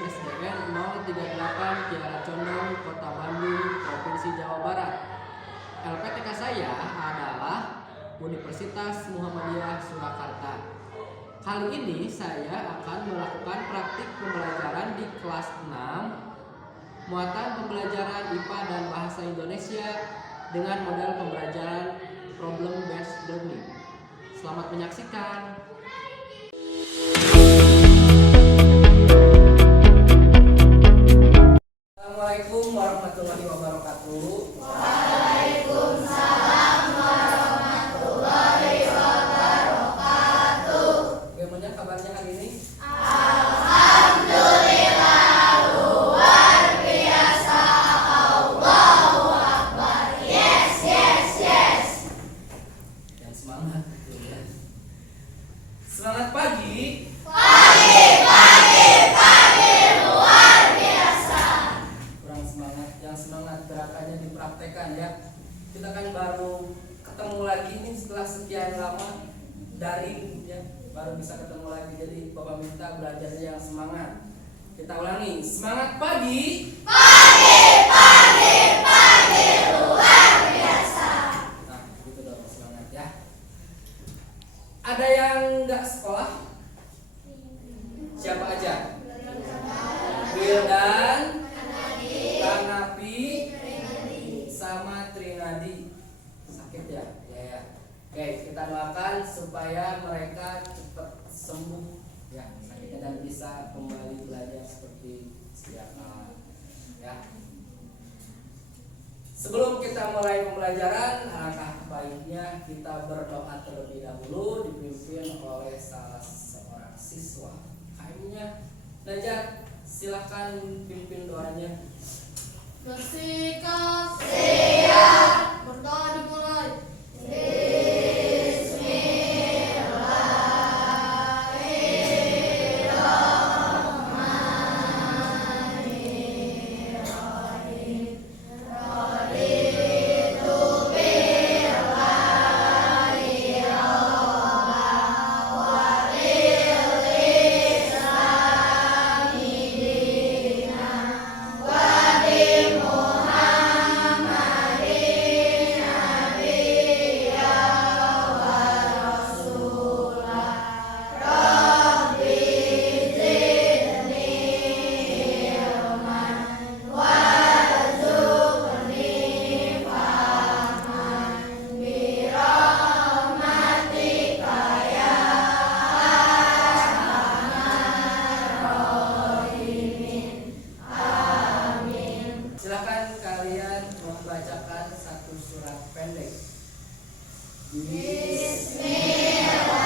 SDN 038 Kiara Condong, Kota Bandung, Provinsi Jawa Barat. LPTK saya adalah Universitas Muhammadiyah Surakarta. Kali ini saya akan melakukan praktik pembelajaran di kelas 6 muatan pembelajaran IPA dan Bahasa Indonesia dengan model pembelajaran problem based learning. Selamat menyaksikan. Assalamualaikum warahmatullahi wabarakatuh. Waalaikumsalam warahmatullahi wabarakatuh. Bagaimana kabarnya hari ini? Alhamdulillah, luar biasa. Allahu Akbar. Yes, yes, yes. Dan semangat gitu ya. Semangat pagi. Pagi, luar biasa. Kurang semangat, yang semangat gerakannya dipraktekkan ya. Kita kan baru ketemu lagi nih setelah sekian lama daring ya, baru bisa ketemu lagi. Jadi Bapak minta belajarnya yang semangat. Kita ulangi, semangat pagi. Pagi, luar biasa. Nah, gitu dong semangat ya. Ada yang nggak sekolah? Siapa aja? Wildan, Kanapi, sama Trinadi. Sakit ya? Ya. Oke, kita doakan supaya mereka cepat sembuh ya sakitnya dan bisa kembali belajar seperti sedia kala. Ya. Sebelum kita mulai pembelajaran, alangkah baiknya kita berdoa terlebih dahulu dipimpin oleh salah seorang siswa. Kayaknya Najat, silakan pimpin doanya. Bersikap siap. Berdoa dimulai. Silakan kalian membacakan satu surat pendek. Waalaikumsalam warahmatullahi wabarakatuh.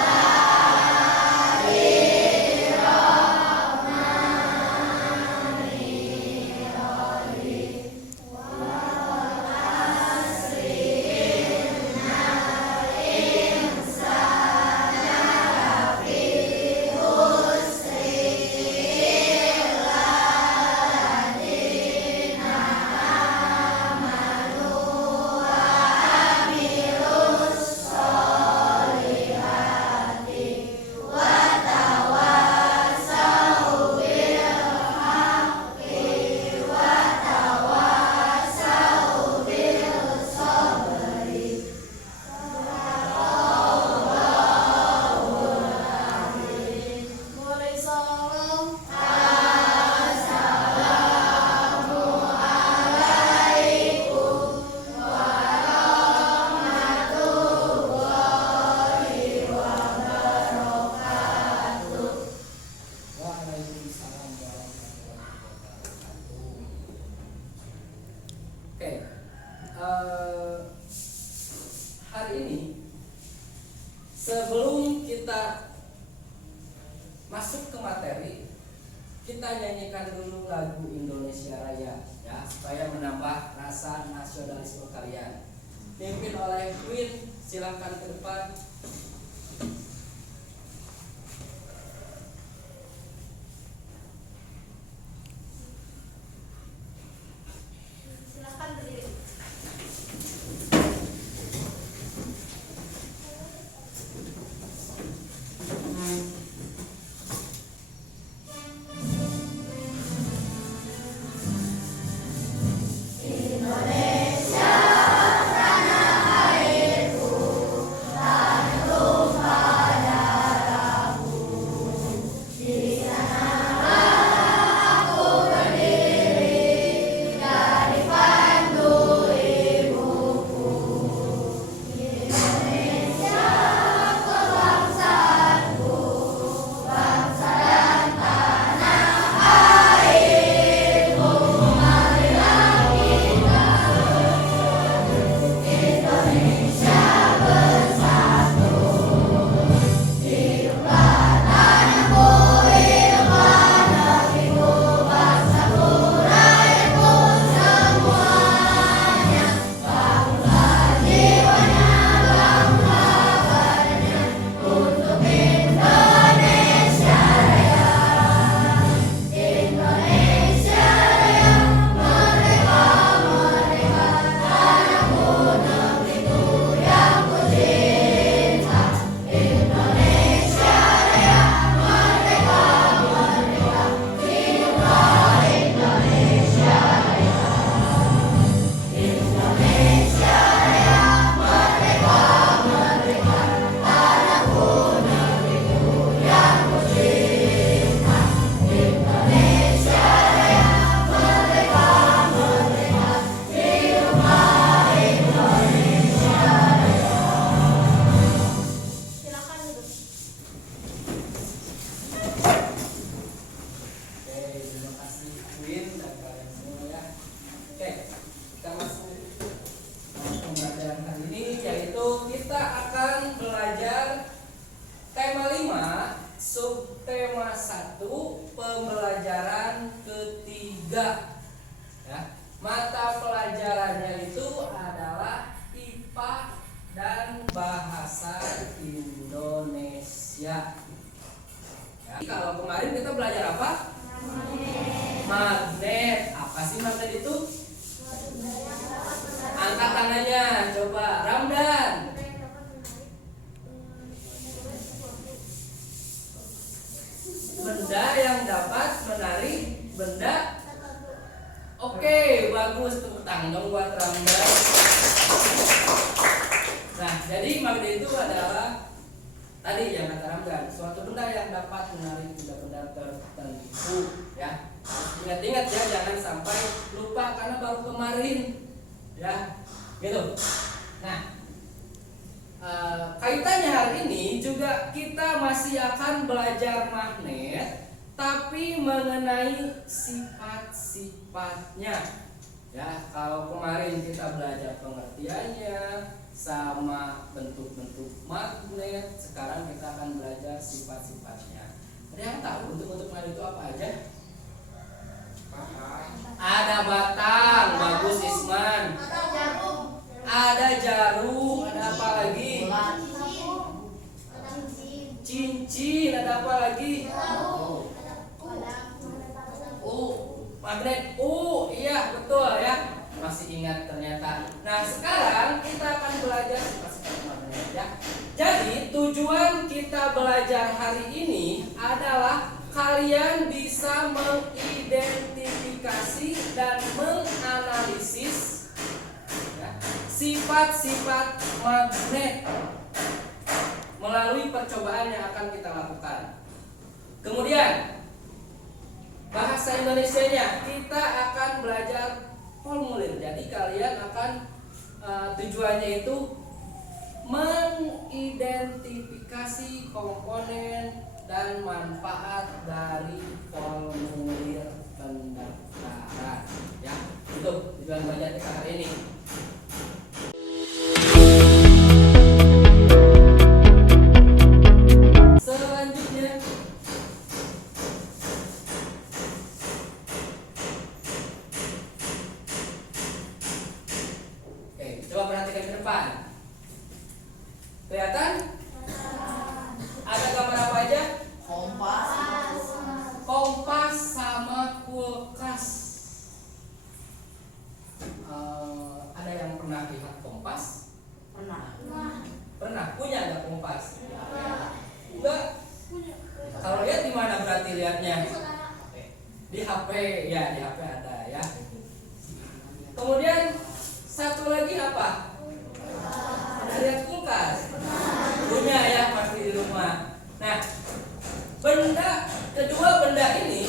Oke, hari ini sebelum kita masuk ke materi, kita nyanyikan dulu lagu Indonesia Raya ya, supaya menambah rasa nasionalisme kalian. Dipimpin oleh Queen, silakan ke depan. Silakan berdiri. 3. Ya. Mata pelajarannya itu adalah IPA dan Bahasa Indonesia. Ya. Kalau kemarin kita belajar apa? Magnet. Apa sih magnet itu? Angkat tangannya, coba Ramdan. Benda yang dapat menarik benda. Oke, bagus, tepuk tangan dong buat Ramdan. Nah, jadi magnet itu adalah tadi yang kata Ramdan, suatu benda yang dapat menarik benda-benda tertentu. Ya, ingat-ingat ya, jangan sampai lupa karena baru kemarin. Ya, gitu. Nah, kaitannya hari ini juga kita masih akan belajar magnet, tapi mengenai sifat-sifatnya. Ya, kalau kemarin kita belajar pengertiannya sama bentuk-bentuk magnet, sekarang kita akan belajar sifat-sifatnya. Ada yang tahu bentuk-bentuk magnet itu apa aja? Ada batang, bagus Isman. Ada jarum, ada apa lagi? Cincin, ada apa lagi? Magnet. Iya betul ya. Masih ingat ternyata. Nah, sekarang kita akan belajar sifat-sifat magnet ya. Jadi, tujuan kita belajar hari ini adalah kalian bisa mengidentifikasi dan menganalisis ya, sifat-sifat magnet melalui percobaan yang akan kita lakukan. Kemudian bahasa Indonesianya kita akan belajar formulir. Jadi kalian akan tujuannya itu mengidentifikasi komponen dan manfaat dari formulir pendaftaran. Ya, itu tujuan belajar kita hari ini. Selanjutnya coba perhatikan ke depan. Kelihatan? Ada gambar apa aja? Kompas sama kulkas. Ada yang pernah lihat kompas? Pernah? Punya nggak kompas? Enggak. Kalau lihat di mana berarti lihatnya? Di HP. Ya, di HP ada ya. Kemudian satu lagi apa? Lihat kulkas. Punya ya pasti di rumah. Nah, kedua benda ini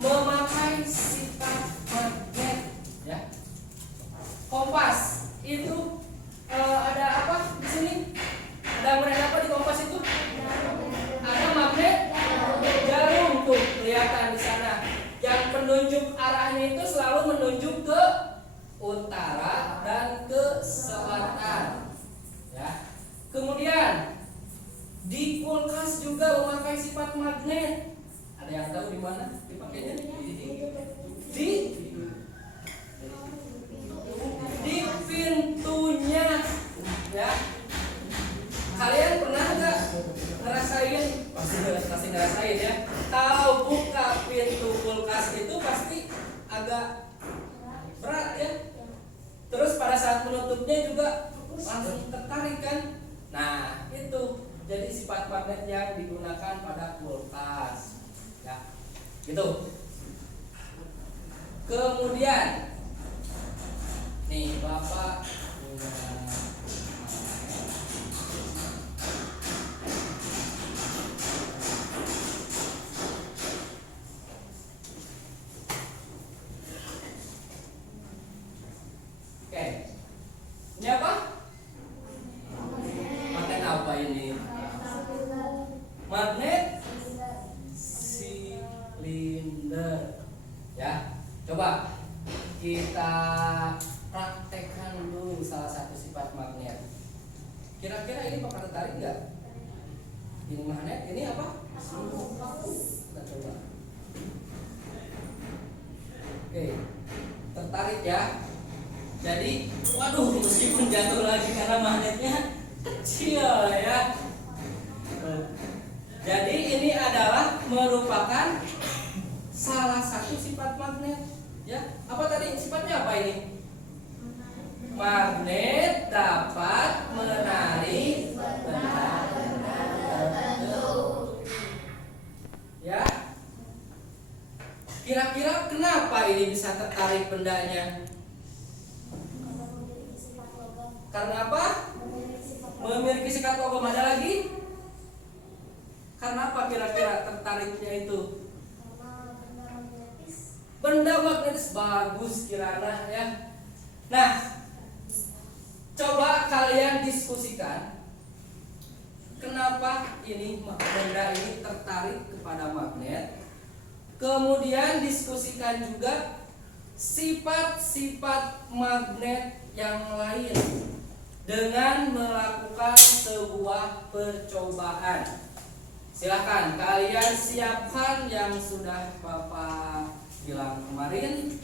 memakai sifat magnet ya. Kompas itu ada apa di sini? Ada magnet apa di kompas itu? Ada magnet jarum tuh kelihatan di sana. Yang penunjuk arahnya itu selalu menunjuk ke utara dan ke selatan. Ya. Kemudian di kulkas juga memakai sifat magnet. Ada yang tahu di mana dipakainya? Di pintunya. Ya. Kalian pernah nggak ngerasain? Pasti ngerasain ya. Kalau buka pintu kulkas itu pasti agak berat ya. Terus pada saat menutupnya juga langsung tertarik kan. Nah, itu jadi sifat magnet yang digunakan pada kulkas ya. Gitu. Kemudian nih Bapak punya ini apa? Magnet apa ini? Magnet silinder. Ya, coba kita praktekkan dulu salah satu sifat magnet. Kira-kira ini Bapak tertarik nggak? Ini magnet, ini apa? Kita coba. tertarik ya. Jadi, waduh, meskipun jatuh lagi karena magnetnya kecil ya. Jadi ini adalah merupakan salah satu sifat magnet ya. Apa tadi sifatnya apa ini? Magnet dapat menarik benda-benda tertentu. Ya. Kira-kira kenapa ini bisa tertarik bendanya? Karena apa? Memiliki sifat logam. Ada lagi? Karena apa kira-kira tertariknya itu? Benda magnetis. Bagus Kirana ya. Nah, coba kalian diskusikan kenapa ini benda ini tertarik kepada magnet. Kemudian diskusikan juga sifat-sifat magnet yang lain dengan melakukan sebuah percobaan. Silakan kalian siapkan yang sudah Bapak bilang kemarin.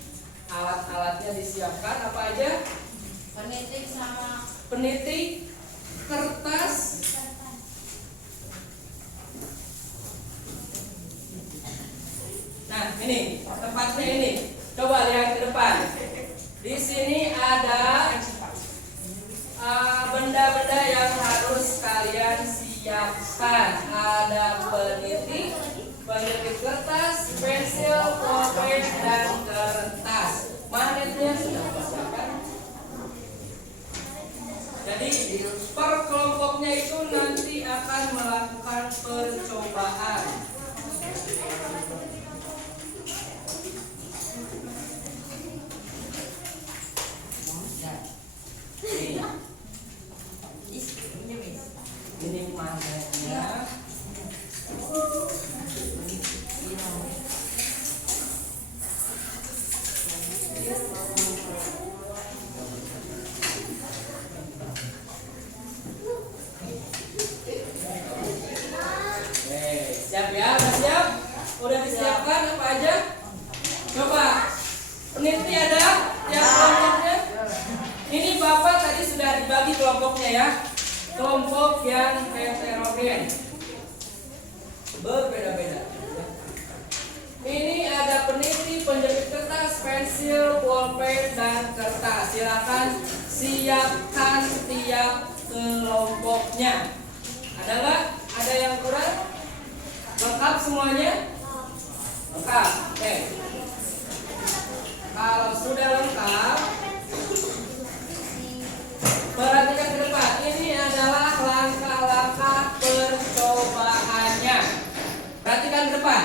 Alat-alatnya disiapkan apa aja? Penitik sama Penitik, kertas, nah ini tempatnya ini. Coba lihat ke depan. Di sini ada benda-benda yang harus kalian siapkan. Ada penitik, penitik kertas, pensil, pulpen, dan kertas. Magnetnya sudah disiapkan. Jadi per kelompoknya itu nanti akan melakukan percobaan. Ini magnetnya. Siap ya, udah siap? Udah disiapkan apa aja? Coba peneliti ada yang kelompoknya. Ini Bapak tadi sudah dibagi kelompoknya ya. Kelompok yang heterogen, berbeda-beda. Ini ada peneliti, penjepit kertas, pensil, pulpen, dan kertas. Silakan siapkan tiap kelompoknya. Ada nggak? Ada yang kurang? Lengkap semuanya? Lengkap. Oke. Kalau sudah lengkap, perhatikan ke depan. Ini adalah langkah-langkah percobaannya. Perhatikan ke depan.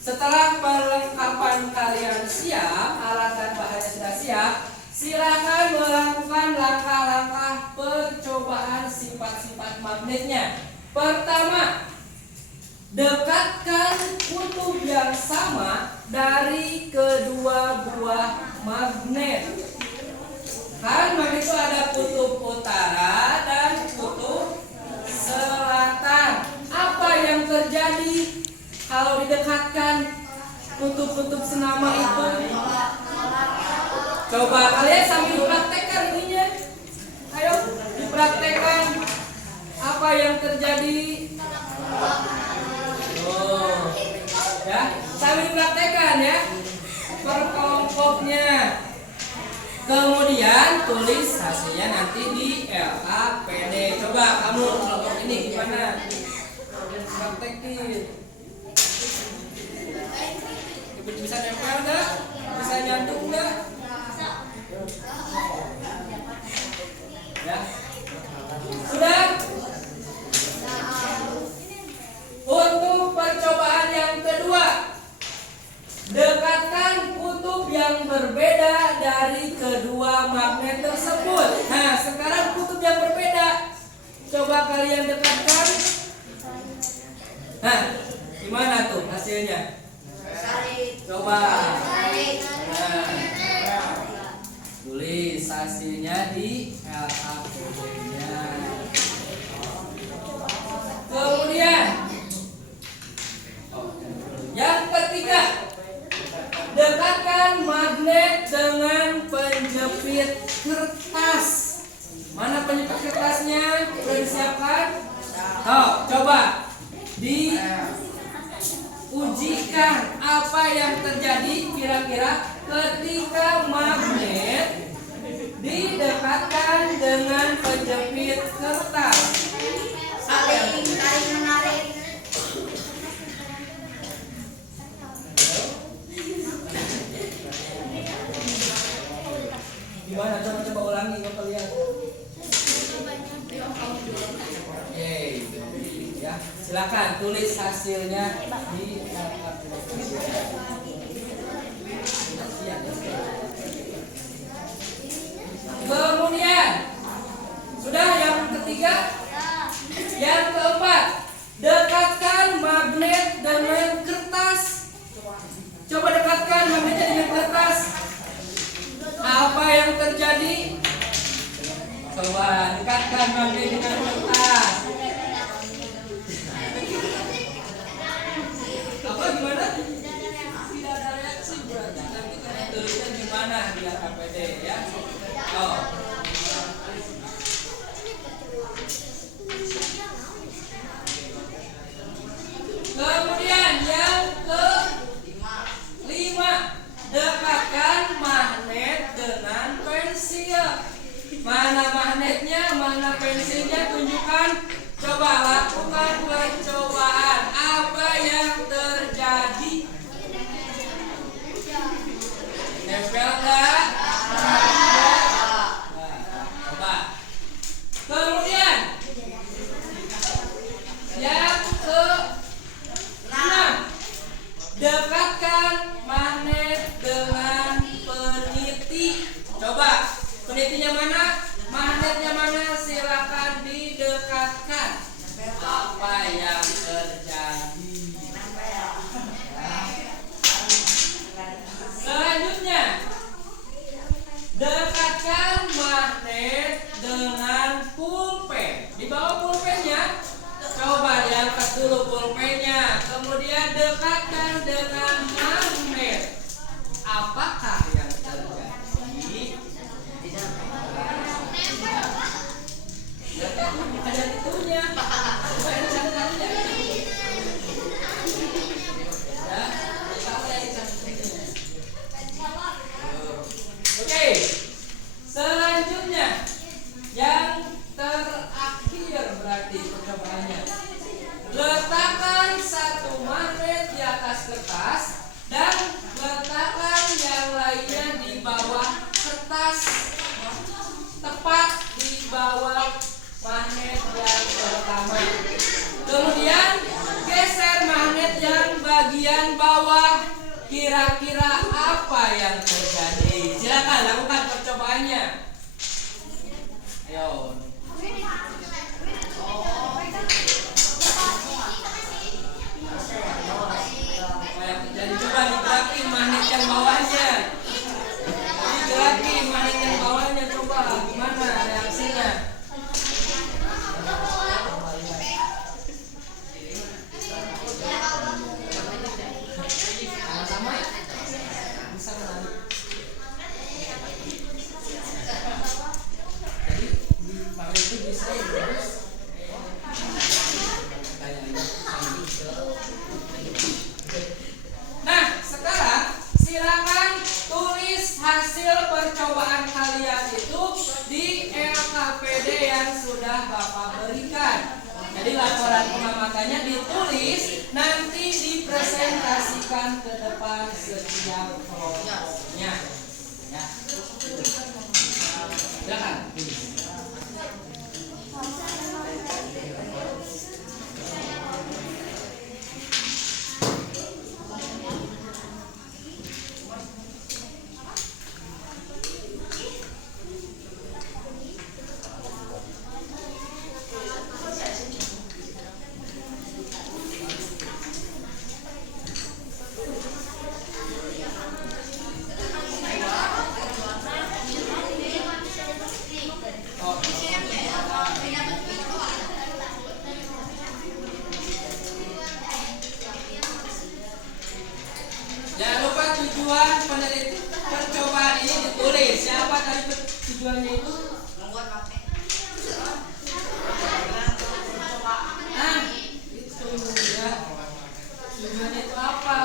Setelah perlengkapan kalian siap, alat dan bahannya sudah siap, silakan melakukan langkah-langkah percobaan sifat-sifat magnetnya. Pertama, dekatkan kutub yang sama dari kedua buah magnet. Kan magnet itu ada kutub utara dan kutub selatan. Apa yang terjadi kalau didekatkan kutub-kutub senama itu? Coba kalian sambil praktekkan ininya. Ayo dipraktekkan. Apa yang terjadi? Oh, ya, sambil dipraktekkan ya. Per kelompoknya. Kemudian tulis hasilnya nanti di LAPD. Coba kamu kelompok ini gimana? Praktekin. Bisa nempel nggak? Bisa nyandung nggak? Ya. Sudah? Untuk percobaan yang kedua, dekatkan kutub yang berbeda dari kedua magnet tersebut. Nah, sekarang kutub yang berbeda, coba kalian dekatkan. Nah, gimana tuh hasilnya? Coba. Nah, tulis hasilnya di LAPD-nya. Kemudian yang ketiga, dekatkan Dekatkan magnet dengan penjepit kertas. Mana penjepit kertasnya? Sudah disiapkan? Oh, coba diujikan apa yang terjadi kira-kira ketika magnet didekatkan dengan penjepit kertas. Saling menarik. Gimana? Coba ulangi Bapak lihat. Yeay. Ya, silakan tulis hasilnya di Kemudian sudah yang ketiga, yang keempat, dekatkan magnet dengan kertas. Coba dekatkan magnetnya dengan kertas. Apa yang terjadi? Coba dekatkan magnet dengan kertas. Apa gimana? Tidak ada reaksi berarti nanti kita tulisnya gimana di LKPD ya? Oh. Kemudian yang kelima, dekatkan magnet dengan pensil. Mana magnetnya, mana pensilnya, tunjukkan. Coba lakukan percobaan. Apa yang terjadi? Nempel enggak? Coba. Kemudian yang ke-6, dekatkan magnet dengan peniti. Coba, penitinya mana? Magnetnya mana? Silakan didekatkan. Apa yang terjadi? Selanjutnya, dekatkan magnet dengan pulpen. Di bawah pulpennya, coba diangkat dulu pulpennya. Kemudian dekatkan dengan magnet. Apakah yang terjadi? Ada itunya. Coba ini cangkangnya. Ya, oke. Selanjutnya, yang terakhir berarti percobaannya. Letakkan satu magnet di atas kertas dan letakkan yang lainnya di bawah kertas, tepat di bawah magnet yang pertama. Kemudian geser magnet yang bagian bawah. Kira-kira apa yang terjadi? Silakan lakukan percobaannya. Ayo. Apa yang terjadi? Coba digerakin magnet yang bawahnya. Digerakin magnet yang bawahnya. Coba gimana reaksinya? Sama-sama. Bisa kan? Jadi magnet itu bisa terus. Nah, sekarang silakan tulis hasil percobaan kalian itu di LKPD yang sudah Bapak berikan. Jadi laporan pengamatannya ditulis, nanti dipresentasikan ke depan setiap kelompoknya. Ya. Silakan. Jangan lupa tujuan penelitian percobaan ini ditulis. Siapa tadi tujuannya itu? Membuat apa? Ah, itu ya. Tujuannya itu apa?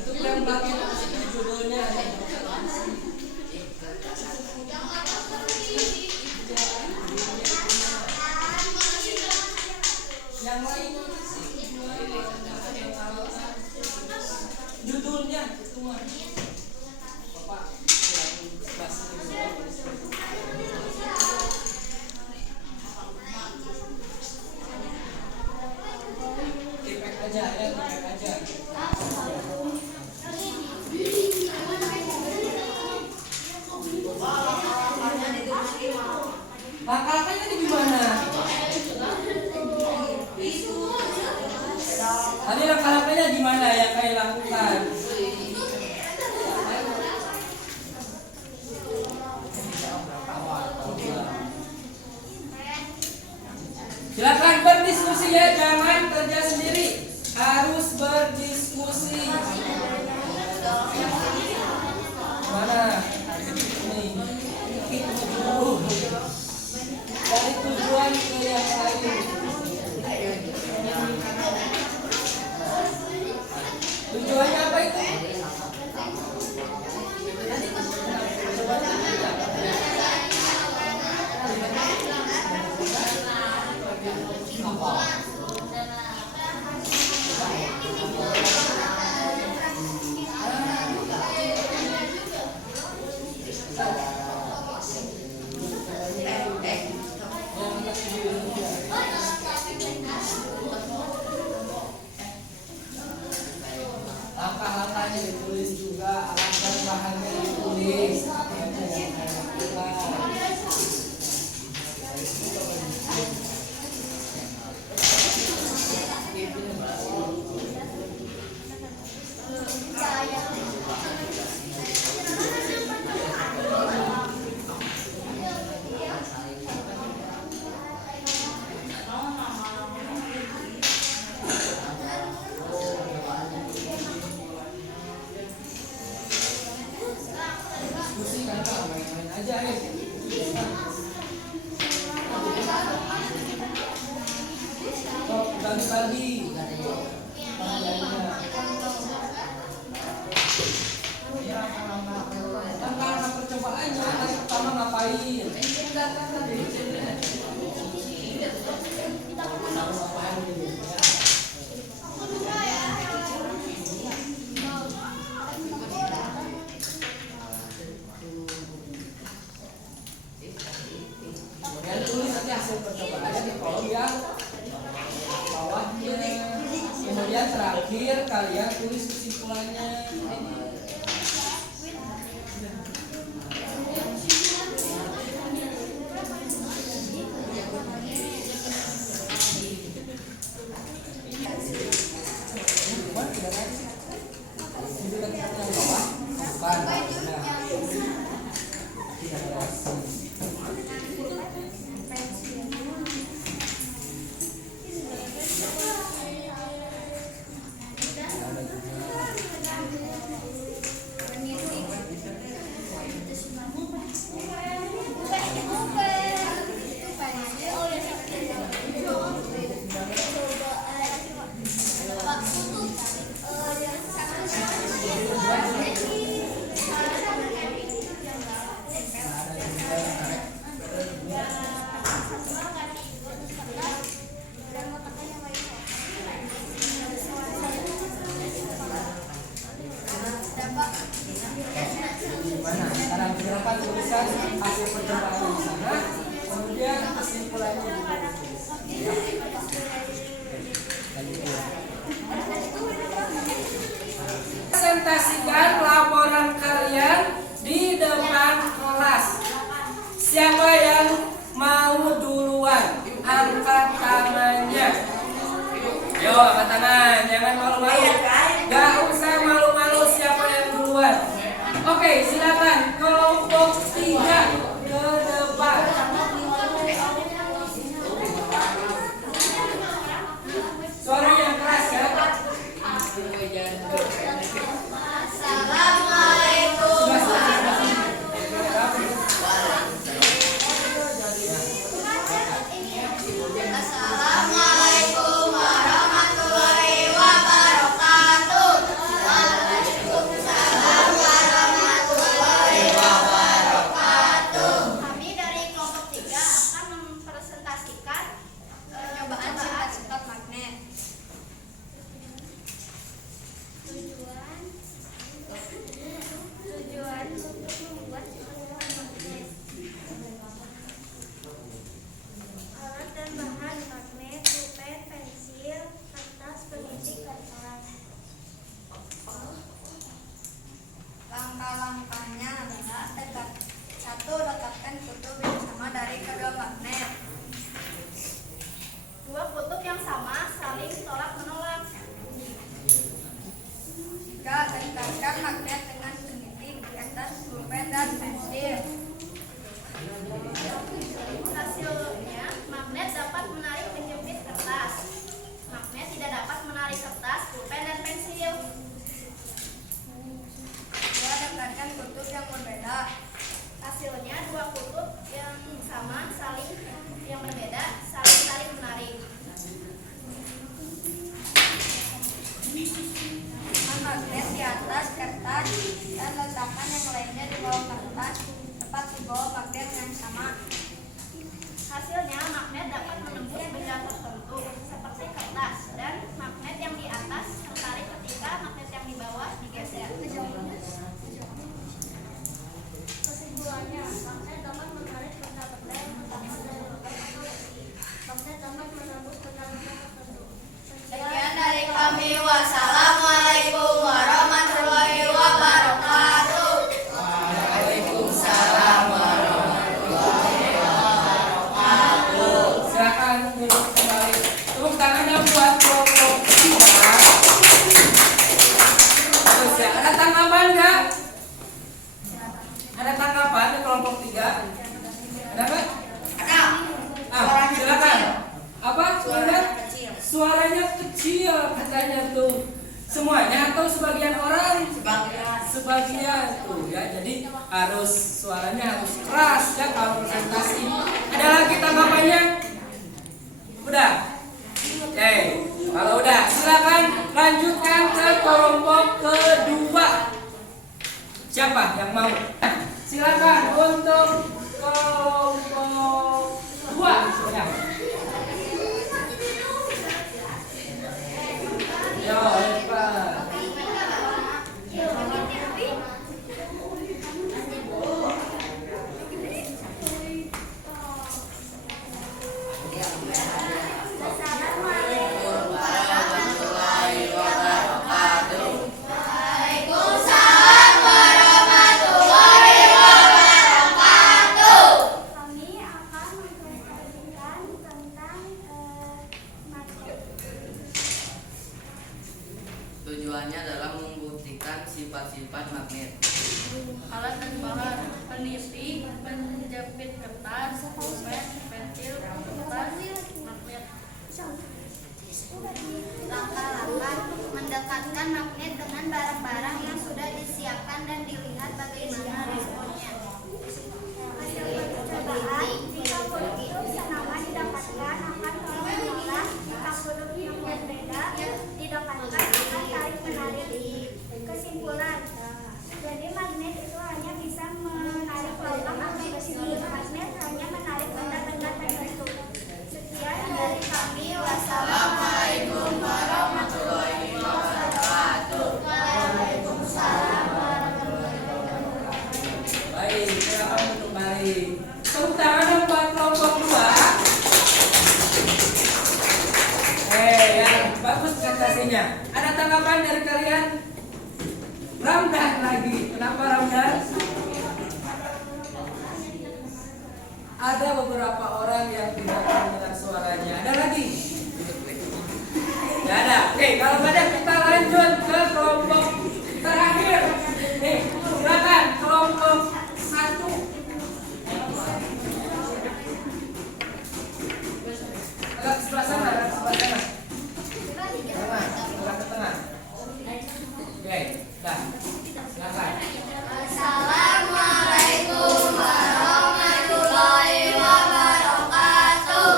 Untuk yang bagian itu judulnya. Yang lain judulnya semua. Bapak tipek aja ya, tipek aja. Pangkalkannya di gimana? Tadi langkah-langkahnya gimana yang kayak lakukan? Silakan berdiskusi ya, jangan kerja sendiri. Harus berdiskusi. Mana? Nih. Dari tujuan ke yang lain. Tujuannya apa itu? Langkah-langkahnya ditulis juga, alat dan bahannya ditulis. Diskusi kan main-main aja ya. Sok bagi-bagi. Langkah percobaannya hari pertama ngapain? Kemudian tulis nanti hasil percobaannya di kolom yang bawahnya. Kemudian terakhir kalian tulis kesimpulannya. tuliskan hasil percobaan di sana, kemudian kesimpulannya juga. Presentasikan laporan kalian di depan kelas. Siapa yang mau duluan? Angkat tangannya. Yo, angkat tangan, jangan malu-malu. Gak usah malu-malu siapa yang duluan. Oke, silakan kelompok 3 ke depan. Suara yang keras ya. Assalamualaikum warahmatullahi wabarakatuh. Waalaikumsalam warahmatullahi wabarakatuh. Kami dari kelompok 3 akan mempresentasikan percobaan sifat magnet. Tujuan untuk membuat sifat magnet. Alat dan bahan magnet, pulpen, pensil, kertas, peniti, kertas. Langkah-langkahnya adalah letakkan kutub yang sama dari kedua magnet. Dua kutub yang sama saling tolak menolak. Jika dekatkan magnet dengan peniti di atas pulpen dan pensil. Hasilnya, magnet dapat menarik penjepit kertas. Magnet tidak dapat menarik kertas, pulpen, dan pensil. Dua dekatkan kutub yang berbeda. Hasilnya, dua kutub yang sama yang berbeda saling tarik menarik. Magnet di atas kertas dan letakkan yang lainnya di bawah kertas, tepat di bawah magnet yang sama. Hasilnya, magnet dapat menembus benda tertentu seperti kertas, dan magnet yang di atas tertarik ketika magnet yang di bawah digeser. Kesimpulannya, magnet dapat menarik benda-benda yang tertarik dari magnet dapat menembus benda-benda tertentu. Sekian dari kami. Wassalamualaikum warahmatullahi wabarakatuh. Waalaikumsalam warahmatullahi wabarakatuh. Silakan duduk kembali. Tepuk tangannya buat kelompok 3. Terus ya, ada tanggapan nggak? Ada tanggapan di kelompok 3? Ada nggak? Ada. Silakan. Apa? Suaranya kecil katanya tuh. Semuanya atau sebagian orang? Sebagian tuh ya. Jadi suaranya harus keras ya kalau presentasi. Ada lagi tanggapannya? Udah? Oke. Kalau udah, silakan lanjutkan ke kelompok kedua. Siapa yang mau? Silakan untuk kelompok 2 ya. Yo, hebat. Assalamualaikum warahmatullahi wabarakatuh. Waalaikumsalam warahmatullahi wabarakatuh. Kami akan mempresentasikan tentang magnet. Tujuannya adalah membuktikan sifat-sifat magnet. Alat dan bahan: peniti, penjepit kertas, pulpen, pensil, kertas, magnet. Langkah-langkah: mendekatkan magnet dengan barang-barang yang sudah disiapkan dan dilihat bagaimana responnya. Hasil percobaan: jika kutub senama didapatkan akan tolak menolak, jika kutub yang berbeda didapatkan akan tarik menarik. Kesimpulan: jadi magnet itu hanya bisa menarik logam atau besi. Magnet hanya menarik benda-benda tertentu. Sekian dari kami. Wassalamualaikum warahmatullahi wabarakatuh. Waalaikumsalam warahmatullahi wabarakatuh. ya, bagus presentasinya. Ada tanggapan dari kalian? Ramdan lagi. Kenapa Ramdan? Ada beberapa orang yang tidak mendengar suaranya. Ada lagi? Tidak ada. Oke, kalau ada kita lanjut ke kelompok terakhir. Nih, silakan kelompok 1. Agak ke sebelah sana, agak ke sebelah sana. Tengah, agak ke tengah. Oke, dah. Silakan. Assalamualaikum warahmatullahi wabarakatuh.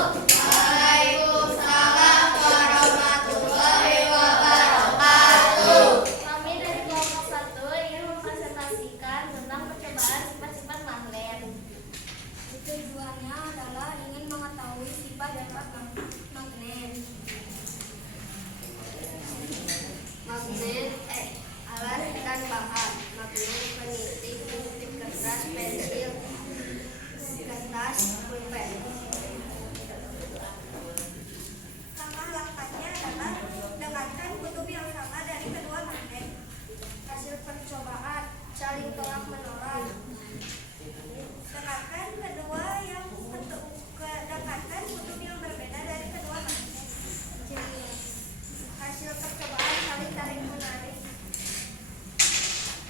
Waalaikumsalam warahmatullahi wabarakatuh. Kami dari kelompok 1 ingin mempresentasikan tentang percobaan sifat-sifat magnet. Tujuannya adalah ingin mengetahui sifat-sifat magnet. Magnet alat dan bahan. Magnet peniti, kertas, pensil, kertas, pulpen. Langkah langkahnya adalah dekatkan kutub yang sama dari kedua magnet. Hasil percobaan saling tolak menolak. Dekatkan kutub yang berbeda dari kedua magnet. Hasil percobaan saling tarik menarik.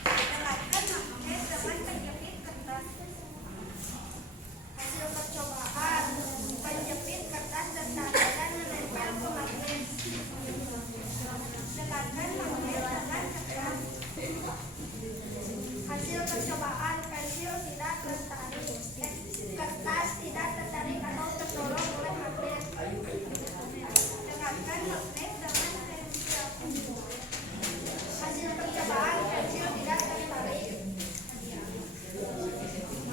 Dekatkan magnet dengan penjepit kertas. Hasil percobaan penjepit kertas dan tarikan menempel ke magnet. Dekatkan magnet dengan kertas. Hasil percobaan pensil tidak tertarik, kertas tidak tertarik atau terdorong oleh magnet. Dekatkan magnet dengan pensil. Hasil percobaan pensil tidak tertarik.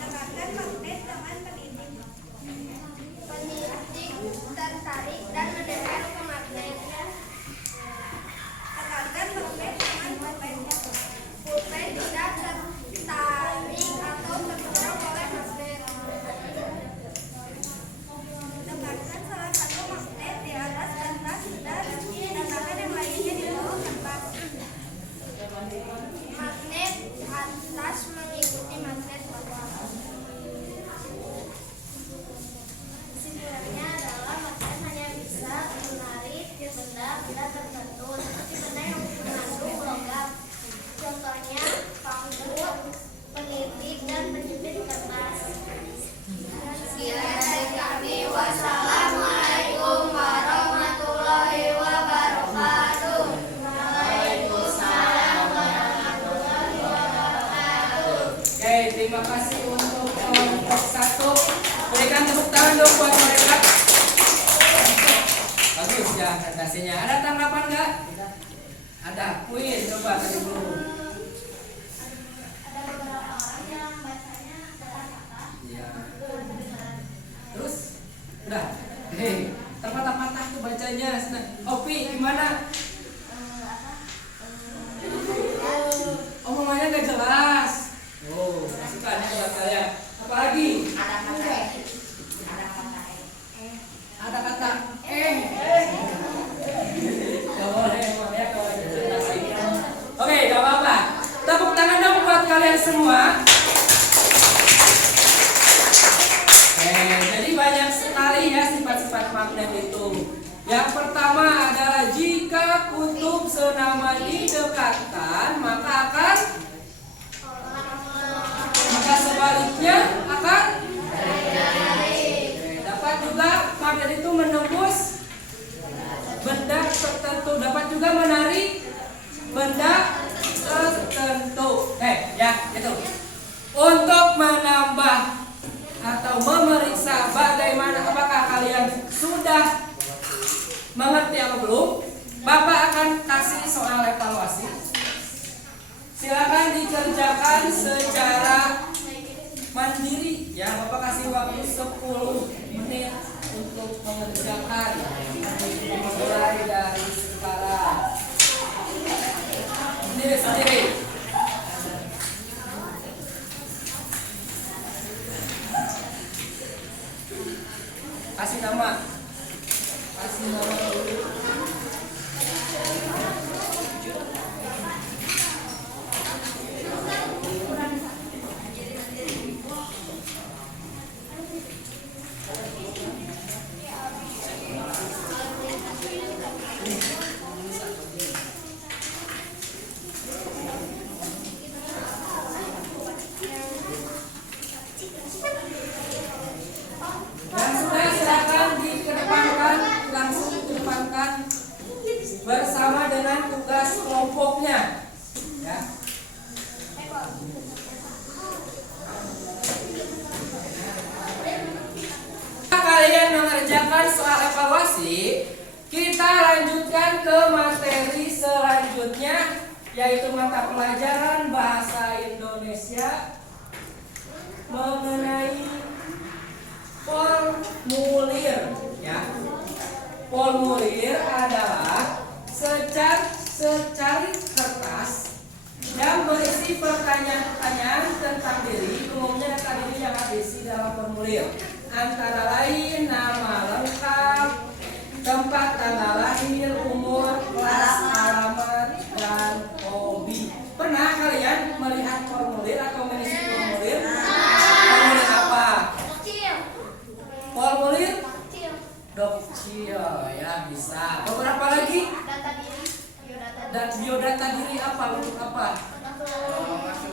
Dekatkan magnet dengan penitik. Penitik tertarik dan menempel ke magnet. Dekatkan magnet dengan pulpen. Pulpen tidak tertarik atau terdorong oleh magnet. Dekatkan salah satu magnet di atas kertas dan letakkan yang lainnya di bawah kertas. Magnet atas mengikuti magnet bawah. Kesimpulannya adalah magnet hanya bisa menarik benda tertentu seperti benda yang mengandung logam. Contohnya paku, penitik, dan penjepit kertas. Sekian dari kami. Wassalamualaikum warahmatullahi wabarakatuh. Waalaikumsalam warahmatullahi wabarakatuh. Oke, terima kasih untuk kelompok 1. Berikan tepuk tangan dong buat mereka. Bagus ya presentasinya. Ada tanggapan nggak? Ada. Queen, coba tadi dulu. Ada beberapa orang yang bacanya kata-kata. Iya. Terus? Udah. Hei, terpatah-patah tuh bacanya. Opi, gimana? Omongannya nggak jelas. Oh, masukannya buat saya. Apa lagi? Ada kata Gak boleh emang ya kalau ada presentasi. Oke, gak apa-apa. Tepuk tangan dong buat kalian semua. Jadi banyak sekali ya sifat-sifat magnet itu. Yang pertama adalah jika kutub senama didekatkan maka sebaliknya akan dapat juga magnet itu menembus benda tertentu, dapat juga menarik benda tertentu. Ya, gitu. Untuk menambah atau memeriksa bagaimana apakah kalian sudah mengerti atau belum, Bapak akan kasih soal evaluasi. Silakan dikerjakan secara mandiri ya. Bapak kasih waktu 10 menit untuk mengerjakan mulai dari sekarang. Sendiri. Kasih nama dulu. kelompoknya. Ya. Kalian mengerjakan soal evaluasi, kita lanjutkan ke materi selanjutnya, yaitu mata pelajaran bahasa Indonesia mengenai formulir. Ya. Formulir adalah secari kertas yang berisi pertanyaan-pertanyaan tentang diri, umumnya data diri yang diisi dalam formulir, antara lain nama lengkap, tempat tanggal lahir, umur, kelas, alamat, dan hobi. Pernah kalian melihat formulir atau mengisi formulir? Formulir apa? Formulir dokcil, ya bisa. Beberapa lagi? Data diri, Dan biodata diri apa? Untuk apa? Masuk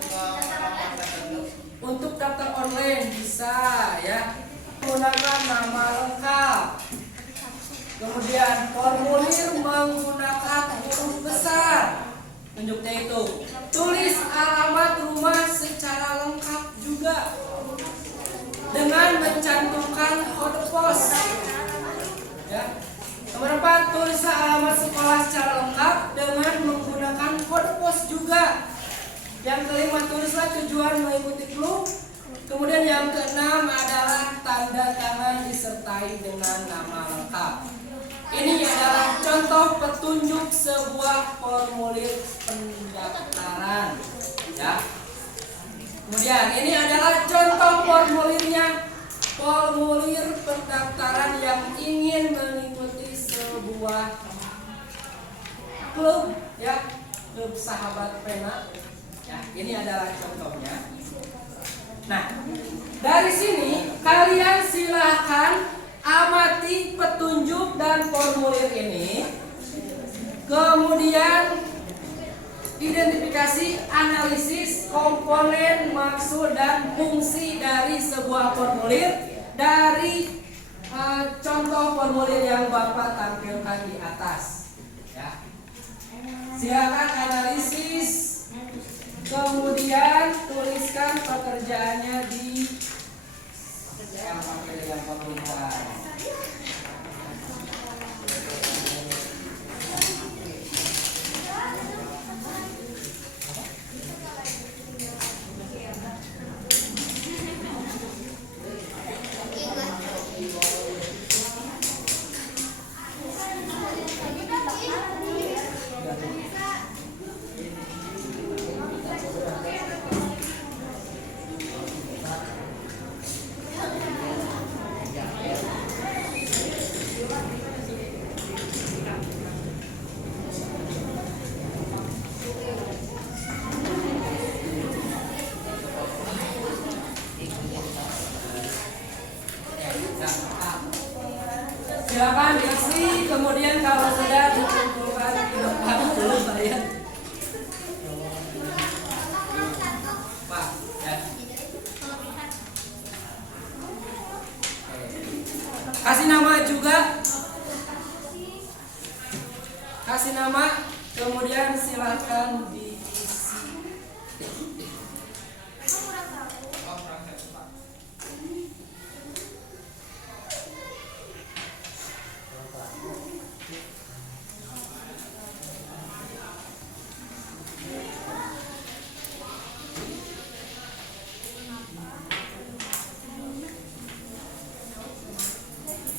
ke nomor tertentu. Untuk daftar online bisa, ya. Menggunakan nama lengkap. Kemudian formulir menggunakan huruf besar. Tunjuknya itu. Tulis alamat rumah secara lengkap juga dengan mencantumkan kode pos. Ya. Nomor 4, tulis alamat sekolah secara lengkap dengan menggunakan kode pos juga. Yang kelima, tulislah tujuan mengikuti klub. Kemudian yang keenam adalah tanda tangan disertai dengan nama lengkap. Ini adalah contoh petunjuk sebuah formulir pendaftaran. Ya. Kemudian ini adalah contoh formulirnya. Formulir pendaftaran yang ingin mengikuti sebuah klub, ya, klub sahabat pena. Ya, ini adalah contohnya. Nah, dari sini kalian silahkan amati petunjuk dan formulir ini. Kemudian identifikasi, analisis komponen, maksud, dan fungsi dari sebuah formulir dari contoh formulir yang Bapak tampilkan di atas. Ya. Silakan analisis, kemudian tuliskan pekerjaannya di yang pemerintah. Silakan diisi, kemudian kalau sudah dikumpulkan di depan dulu saya. Pak, ya. Kasih nama juga. Kasih nama, kemudian silakan diisi.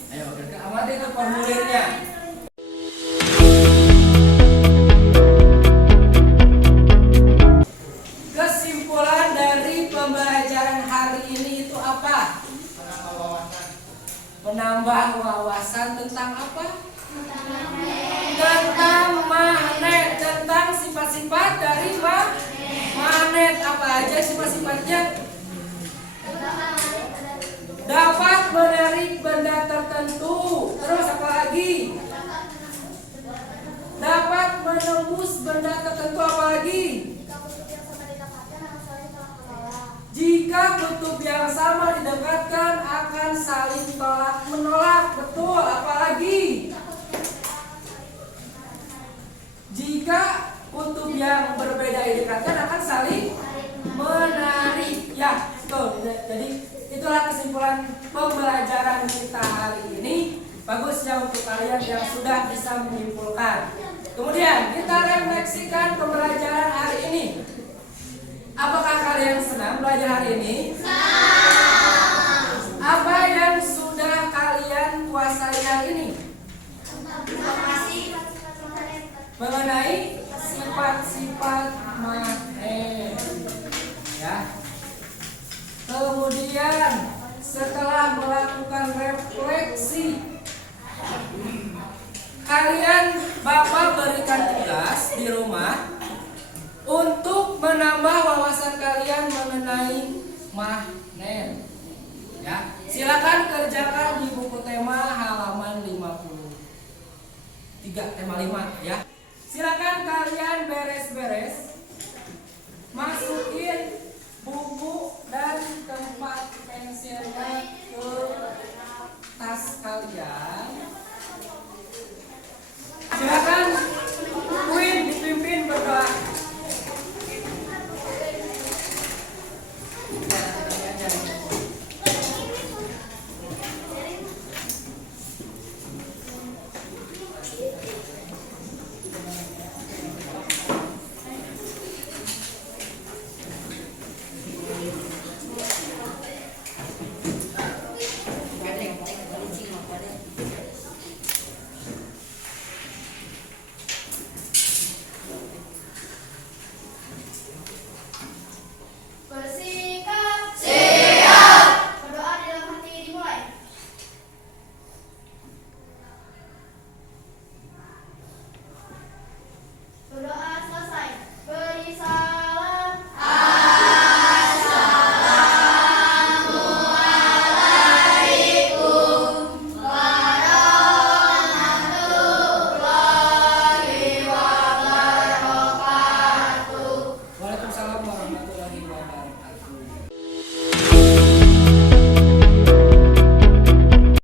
Ayo, amati itu formulirnya. Kesimpulan dari pembelajaran hari ini itu apa? Menambah wawasan tentang apa? Tentang magnet, tentang sifat-sifat dari magnet. Apa aja sifat-sifatnya? Dapat menarik benda tertentu. Terus apa lagi? Dapat menembus benda tertentu. Apa lagi? Jika kutub yang sama didekatkan akan saling tolak menolak. Betul. Apa lagi? Jika yang berbeda didekatkan akan saling menarik. Ya, betul. Jadi itulah kesimpulan pembelajaran kita hari ini. Bagus ya untuk kalian yang sudah bisa menyimpulkan. Kemudian kita refleksikan pembelajaran hari ini. Apakah kalian senang belajar hari ini? Apa yang sudah kalian kuasai hari ini? Mengenai sifat-sifat magnet. Ya. Kemudian setelah melakukan refleksi, kalian Bapak berikan tugas di rumah untuk menambah wawasan kalian mengenai magnet. Ya, silakan kerjakan di buku tema halaman 53 tema 5 ya. Silakan kalian beres-beres, masukin buku dan tempat pensilnya ke tas kalian.